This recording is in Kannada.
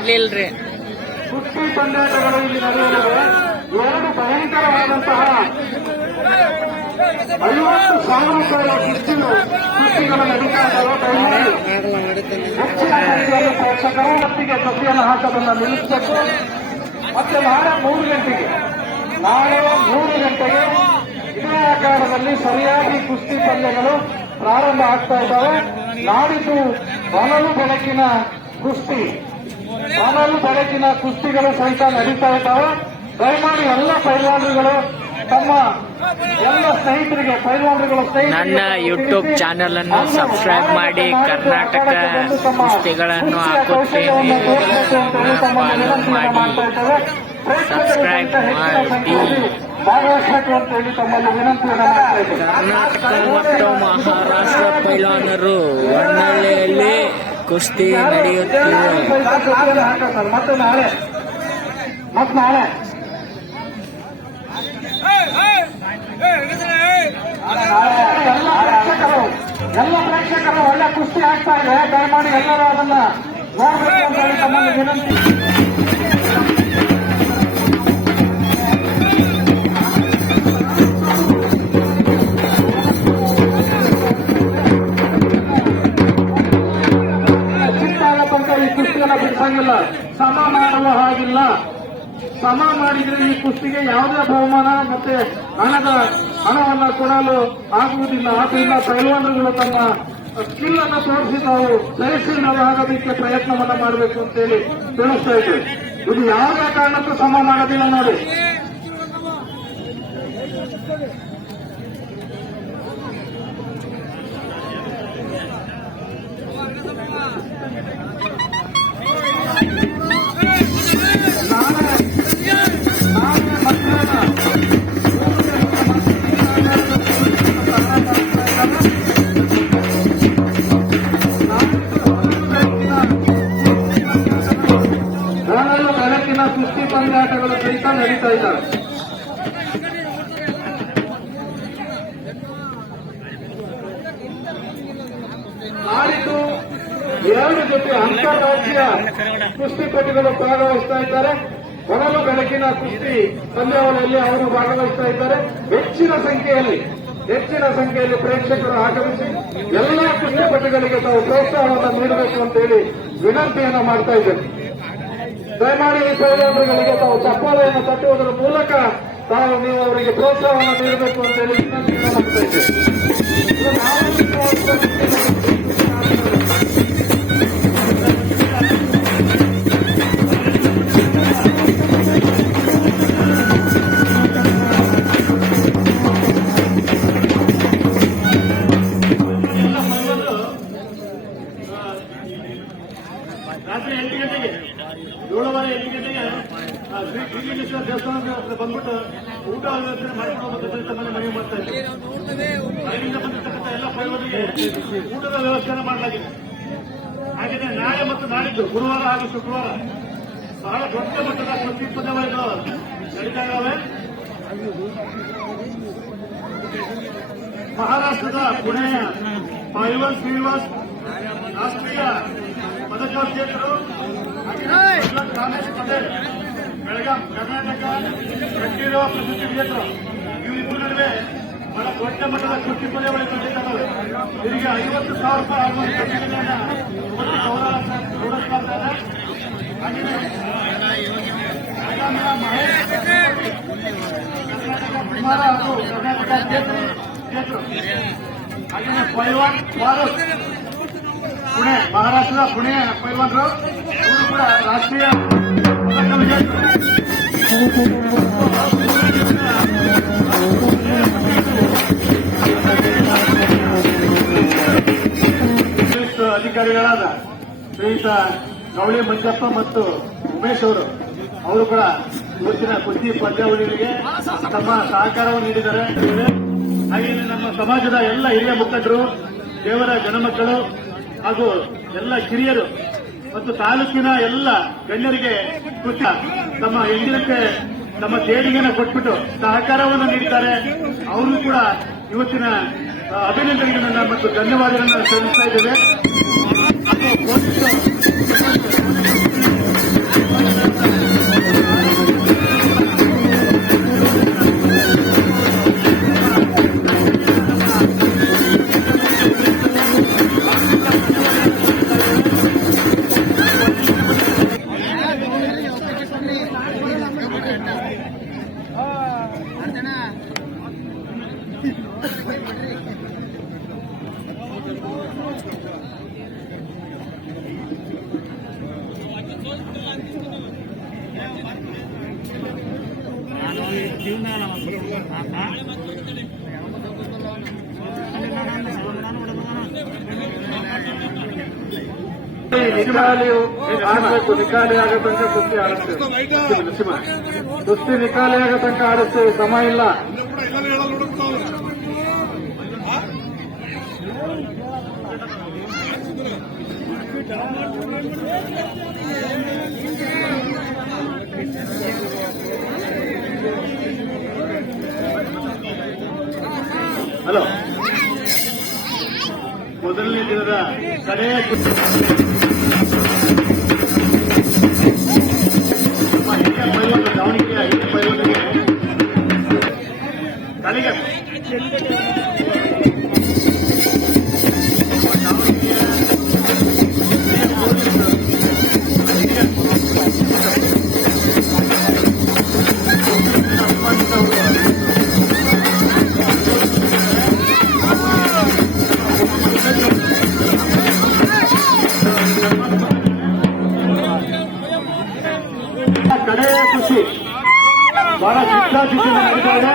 ಆಡ್ಲಿಲ್ರಿ. ಕುಸ್ತಿ ಪಂದ್ಯಾಟಗಳು ಇಲ್ಲಿ ನಡೆಯಲಿವೆ. ಎರಡು ಭಯಂಕರವಾದಂತಹ 50,000 ಕುಸ್ತಿಗಳು ನಡೀತಾ ಇದ್ದಾವೆ. ಹೆಚ್ಚಿನ ಸಂಖ್ಯೆಯಲ್ಲಿ ಪ್ರೇಕ್ಷಕರು ಹೊತ್ತಿಗೆ ಕಸಿಯನ್ನು ಹಾಕೋದನ್ನು ನಿಲ್ಲಿಸಬೇಕು. ಮತ್ತೆ ನಾಳೆ 3 ಗಂಟೆಗೆ ಇದೇ ಆಕಾರದಲ್ಲಿ ಸರಿಯಾಗಿ ಕುಸ್ತಿ ಪಂದ್ಯಗಳು ಪ್ರಾರಂಭ ಆಗ್ತಾ ಇದ್ದಾವೆ. ನಾಡಿದ್ದು ಹೊನಲು ಬೆಳಕಿನ ಕುಸ್ತಿಗಳು ಸಹಿತ ನಡೀತಾ ಇದ್ದಾವೆ. ದಯಮಾಡಿ ಎಲ್ಲ ಪೈಲ್ವಾನರುಗಳು ತಮ್ಮ ಎಲ್ಲ ಸ್ನೇಹಿತರಿಗೆ ನನ್ನ ಯೂಟ್ಯೂಬ್ ಚಾನೆಲ್ ಅನ್ನು ಸಬ್ಸ್ಕ್ರೈಬ್ ಮಾಡಿ. ಕರ್ನಾಟಕ ಕುಸ್ತಿಗಳನ್ನು ಹಾಕುತ್ತೇನೆ. ಸಬ್ಸ್ಕ್ರೈಬ್ ಮಾಡಿ. ಭಾಗವಹಿಸಬೇಕು ಅಂತ ಹೇಳಿ ತಮ್ಮಲ್ಲಿ ವಿನಂತಿಯನ್ನು ಮಾಡ್ತಾ ಇದ್ದೇನೆ. ಕರ್ನಾಟಕ ಮತ್ತು ಮಹಾರಾಷ್ಟ್ರ ಪೈಲ್ವಾನರು ಹೊನ್ನಳ್ಳಿಯಲ್ಲಿ ಕುಸ್ತಿ ನಡೆಯುತ್ತಿವೆ. ಮತ್ತೆ ನಾಳೆ ಎಲ್ಲ ಪ್ರೇಕ್ಷಕರು ಒಳ್ಳೆ ಕುಸ್ತಿ ಆಗ್ತಾ ಇದೆ. ದಯಮಾಡಿ ಎಲ್ಲರೂ ಅದನ್ನ ನೋಡಬೇಕು ಅಂತ ಹೇಳಿ ತಮ್ಮಲ್ಲಿ ವಿನಂತಿ. ಬಿಡಿಸಂಗಿಲ್ಲ, ಸಮ ಮಾಡುವ ಹಾಗಿಲ್ಲ. ಸಮ ಮಾಡಿದ್ರೆ ಈ ಕುಸ್ತಿಗೆ ಯಾವುದೇ ಬಹುಮಾನ ಮತ್ತೆ ಹಣವನ್ನು ಕೊಡಲು ಆಗುವುದಿಲ್ಲ. ಆದ್ದರಿಂದ ಪೈಲ್ವಾನರುಗಳು ತಮ್ಮ ಸ್ಕಿಲ್ ಅನ್ನು ತೋರಿಸಿ ನಾವು ಜಯಶೀಲರಾಗೋದಕ್ಕೆ ಪ್ರಯತ್ನವನ್ನ ಮಾಡಬೇಕು ಅಂತೇಳಿ ತಿಳಿಸ್ತಾ ಇದ್ದೇವೆ. ಇದು ಯಾವುದೇ ಕಾರಣಕ್ಕೂ ಸಮ ಮಾಡೋದಿಲ್ಲ ನೋಡಿ. ಬೆಳಕಿನ ಕುಸ್ತಿ ಪಂದ್ಯಾಟಗಳು ಸಹಿತ ನಡೀತಾ ಇದ್ದಾವೆ. ನಾಡಿದ್ದು 2 ಜೊತೆ ಅಂತಾರಾಜ್ಯ ಕುಸ್ತಿಪಟುಗಳು ಭಾಗವಹಿಸ್ತಾ ಇದ್ದಾರೆ. ಹೊನಲು ಬೆಳಕಿನ ಕುಸ್ತಿ ಪಂದ್ಯಾವಳಿಯಲ್ಲಿ ಅವರು ಭಾಗವಹಿಸ್ತಾ ಇದ್ದಾರೆ. ಹೆಚ್ಚಿನ ಸಂಖ್ಯೆಯಲ್ಲಿ ಪ್ರೇಕ್ಷಕರು ಆಗಮಿಸಿ ಎಲ್ಲಾ ಕುಸ್ತಿಪಟುಗಳಿಗೆ ತಾವು ಪ್ರೋತ್ಸಾಹವನ್ನು ನೀಡಬೇಕು ಅಂತ ಹೇಳಿ ವಿನಂತಿಯನ್ನು ಮಾಡ್ತಾ ಇದ್ದೇನೆ. ದಯಮಾಡಿ ಈ ಪೈಲ್ವಾನರುಗಳಿಗೆ ತಾವು ಚಪ್ಪಾಳೆಯನ್ನು ತಟ್ಟುವುದರ ಮೂಲಕ ನೀವು ಅವರಿಗೆ ಪ್ರೋತ್ಸಾಹವನ್ನು ನೀಡಬೇಕು ಅಂತ ಹೇಳಿ ವಿನಂತಿಯನ್ನು ಮಾಡ್ತಾ ಇದ್ದೇವೆ. ರಾತ್ರಿ 8 ಗಂಟೆಗೆ 7:30 ಶ್ರೀಕೃಷ್ಣ ದೇವಸ್ಥಾನದ ಹತ್ರ ಬಂದ್ಬಿಟ್ಟು ಊಟ ವ್ಯವಸ್ಥೆ ಮಾಡಿಕೊಂಡು ಮನವಿ ಮಾಡ್ತಾ ಇದ್ದೀವಿ. ಅಲ್ಲಿಂದ ಬಂದಿರತಕ್ಕಂಥ ಎಲ್ಲ ಪೈಲ್ವಾನರಿಗೆ ಊಟದ ವ್ಯವಸ್ಥೆಯನ್ನು ಮಾಡಲಾಗಿದೆ. ಹಾಗೆಯೇ ನಾಳೆ ಮತ್ತು ನಾಡಿದ್ದು ಗುರುವಾರ ಹಾಗೂ ಶುಕ್ರವಾರ ಬಹಳ ದೊಡ್ಡ ಮಟ್ಟದ ಕುಸ್ತಿ ಪಂದ್ಯಗಳು ನಡೀತಾ ಇದ್ದಾವೆ. ಮಹಾರಾಷ್ಟ್ರದ ಪುಣೆಯ ಪೈಲ್ವಾನ್ ಶ್ರೀನಿವಾಸ್ ರಾಷ್ಟ್ರೀಯ ಪದಕ ವಿಜೇತರು, ರಾಮೇಶ್ ಪಟೇಲ್ ಬೆಳಗಾಂ ಕರ್ನಾಟಕ ಕಂಠೀರವ ಪ್ರಶಸ್ತಿ ವಿಜೇತರು, ಇವರಿಬ್ಬರ ನಡುವೆ ಬಹಳ ದೊಡ್ಡ ಮಟ್ಟದ ಕುಸ್ತಿ ಪಂದ್ಯಗಳು ನಡೀತಾವೆ. ಇವರಿಗೆ 50,000 ರೂಪಾಯಿ ಆಗುವ ಪ್ರತಿಭೆಯನ್ನು ನೋಡಿಸ್ತಾ ಇದ್ದಾರೆ. ಹಾಗೆಯೇ ಮಹೇಶ್ ಕರ್ನಾಟಕ ಕುಮಾರ ಹಾಗೂ ಕರ್ನಾಟಕ ವಿಜೇತರು. ಹಾಗೆಯೇ ಪೈಲ್ವಾನ್ ಫಾರೂಕ್ ಪುಣೆ, ಮಹಾರಾಷ್ಟ್ರದ ಪುಣೆ ಪೈಲ್ವಾನರು, ಇವರು ಕೂಡ ರಾಷ್ಟ್ರೀಯ ಪದಕ ವಿಜೇತರು. ಅಧಿಕಾರಿಗಳಾದ ಶ್ರೀಯುತ ಗೌಳಿ ಮಂಜಪ್ಪ ಮತ್ತು ಉಮೇಶ್ ಅವರು ಕೂಡ ಇವತ್ತಿನ ಕುಸ್ತಿ ಪಂದ್ಯಾವಳಿಗಳಿಗೆ ತಮ್ಮ ಸಹಕಾರವನ್ನು ನೀಡಿದ್ದಾರೆ. ಹಾಗೆಯೇ ನಮ್ಮ ಸಮಾಜದ ಎಲ್ಲ ಹಿರಿಯ ಮುಖಂಡರು, ದೇವರ ಜನಮಕ್ಕಳು ಹಾಗೂ ಎಲ್ಲ ಕಿರಿಯರು ಮತ್ತು ತಾಲೂಕಿನ ಎಲ್ಲ ಗಣ್ಯರಿಗೆ ಕೃಷ್ಣ ತಮ್ಮ ಎಂದಿನಂತೆ ನಮ್ಮ ದೇಣಿಗೆಯನ್ನು ಕೊಟ್ಬಿಟ್ಟು ಸಹಕಾರವನ್ನು ನೀಡಿದ್ದಾರೆ. ಅವರು ಕೂಡ ಇವತ್ತಿನ ಅಭಿನಂದನೆಗಳನ್ನ ಮತ್ತು ಧನ್ಯವಾದಗಳನ್ನು ಸಲ್ಲಿಸ್ತಾ ಇದ್ದೇವೆ. ನಿಕಾಲಿ ಆಗೋ ತನಕ ಕುಸ್ತಿ ಆಡಿಸ್ತೇವೆ. ಕುಸ್ತಿ ನಿಕಾಲಿ ಆಗೋ ತನಕ ಆಡಿಸ್ತೇವೆ. ಸಮಯ ಇಲ್ಲ. ಹಲೋ, ಮೊದಲನೇ ದಿನದ ಕಡೆಯ ದಾವಣಗೆರೆಯ ಹಿರಿಯ ಪೈಲಟ್ಗೆ ಕಡೆಗೆ ಕಡೆಯ ಕೃಷಿ ಬಹಳ ಶಿಕ್ಷಾಶಿಕ್ಷಣ ನಡೀತಾ ಇದೆ.